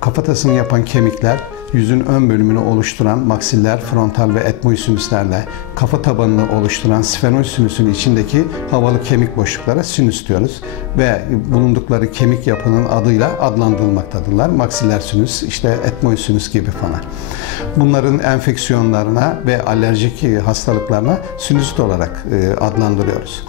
kafatasını yapan kemikler yüzün ön bölümünü oluşturan maksiller, frontal ve etmoid sinüslerle kafa tabanını oluşturan sfenoid sinüsün içindeki havalı kemik boşluklara sinüs diyoruz ve bulundukları kemik yapının adıyla adlandırılmaktadırlar. Maksiller sinüs, işte etmoid sinüs gibi falan. Bunların enfeksiyonlarına ve alerjik hastalıklarına sinüsit olarak e, adlandırıyoruz.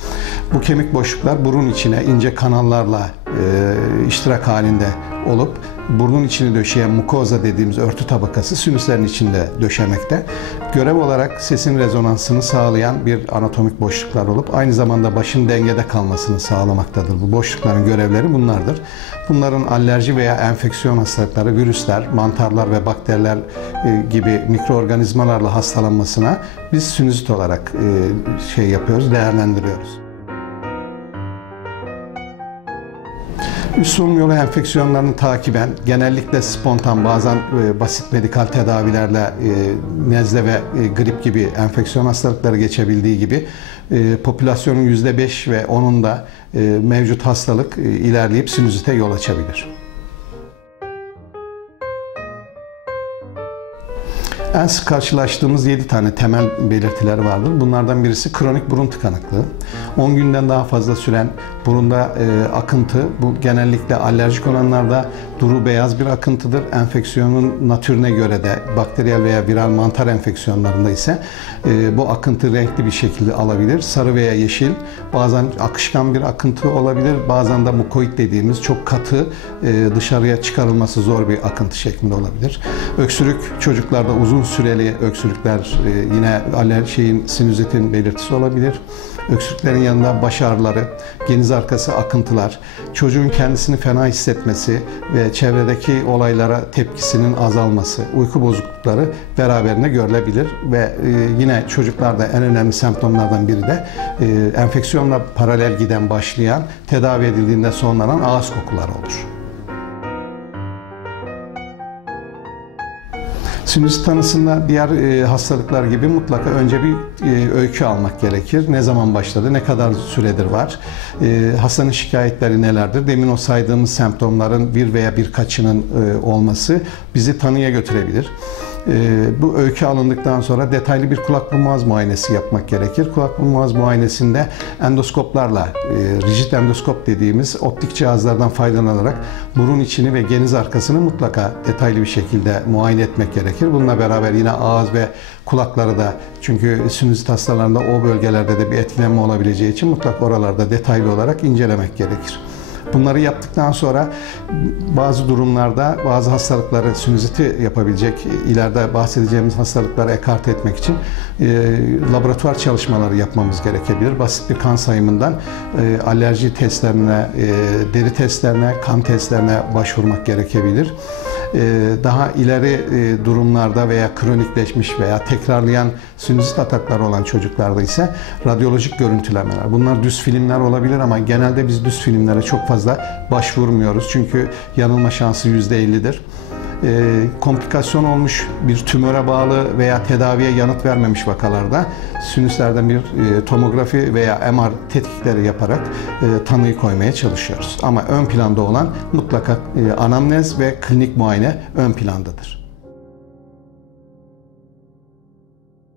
Bu kemik boşluklar burun içine ince kanallarla e, iştirak halinde olup burnun içini döşeyen mukoza dediğimiz örtü tabakası sinüslerin içinde döşemekte. Görev olarak sesin rezonansını sağlayan bir anatomik boşluklar olup aynı zamanda başın dengede kalmasını sağlamaktadır. Bu boşlukların görevleri bunlardır. Bunların alerji veya enfeksiyon hastalıkları, virüsler, mantarlar ve bakteriler e, gibi mikroorganizmalarla hastalanmasına biz sinüzit olarak e, şey yapıyoruz, değerlendiriyoruz. Üst solunum yolu enfeksiyonlarını takiben genellikle spontan bazen e, basit medikal tedavilerle e, nezle ve e, grip gibi enfeksiyon hastalıkları geçebildiği gibi e, popülasyonun %5 ve 10'unda e, mevcut hastalık e, ilerleyip sinüzite yol açabilir. En sık karşılaştığımız 7 tane temel belirtiler vardır. Bunlardan birisi kronik burun tıkanıklığı. 10 günden daha fazla süren burunda e, akıntı. Bu genellikle alerjik olanlarda duru beyaz bir akıntıdır. Enfeksiyonun natürüne göre de bakteriyel veya viral mantar enfeksiyonlarında ise e, bu akıntı renkli bir şekilde alabilir. Sarı veya yeşil. Bazen akışkan bir akıntı olabilir. Bazen de mukoid dediğimiz çok katı e, dışarıya çıkarılması zor bir akıntı şeklinde olabilir. Öksürük çocuklarda uzun süreli öksürükler e, yine aler şeyin sinüzitin belirtisi olabilir. Öksürüklerin yanında baş ağrıları, geniz arkası akıntılar, çocuğun kendisini fena hissetmesi ve çevredeki olaylara tepkisinin azalması, uyku bozuklukları beraberinde görülebilir ve e, yine çocuklarda en önemli semptomlardan biri de e, enfeksiyonla paralel giden başlayan, tedavi edildiğinde sonlanan ağız kokuları olur. Sinüs tanısında diğer e, hastalıklar gibi mutlaka önce bir e, öykü almak gerekir. Ne zaman başladı, ne kadar süredir var, e, hastanın şikayetleri nelerdir? Demin o saydığımız semptomların bir veya birkaçının e, olması bizi tanıya götürebilir. E, bu öykü alındıktan sonra detaylı bir kulak bulmaz muayenesi yapmak gerekir. Kulak bulmaz muayenesinde endoskoplarla, e, rigid endoskop dediğimiz optik cihazlardan faydalanarak burun içini ve geniz arkasını mutlaka detaylı bir şekilde muayene etmek gerekir. Bununla beraber yine ağız ve kulakları da çünkü sinüzit hastalarında o bölgelerde de bir etkilenme olabileceği için mutlaka oralarda detaylı olarak incelemek gerekir. Bunları yaptıktan sonra bazı durumlarda bazı hastalıkları sinüziti yapabilecek ileride bahsedeceğimiz hastalıkları ekarte etmek için e, laboratuvar çalışmaları yapmamız gerekebilir. Basit bir kan sayımından e, alerji testlerine, e, deri testlerine, kan testlerine başvurmak gerekebilir. Ee, daha ileri e, durumlarda veya kronikleşmiş veya tekrarlayan sinüzit atakları olan çocuklarda ise radyolojik görüntülemeler. Bunlar düz filmler olabilir ama genelde biz düz filmlere çok fazla başvurmuyoruz. Çünkü yanılma şansı %50'dir e, komplikasyon olmuş bir tümöre bağlı veya tedaviye yanıt vermemiş vakalarda sinüslerden bir e, tomografi veya MR tetkikleri yaparak e, tanıyı koymaya çalışıyoruz. Ama ön planda olan mutlaka e, anamnez ve klinik muayene ön plandadır.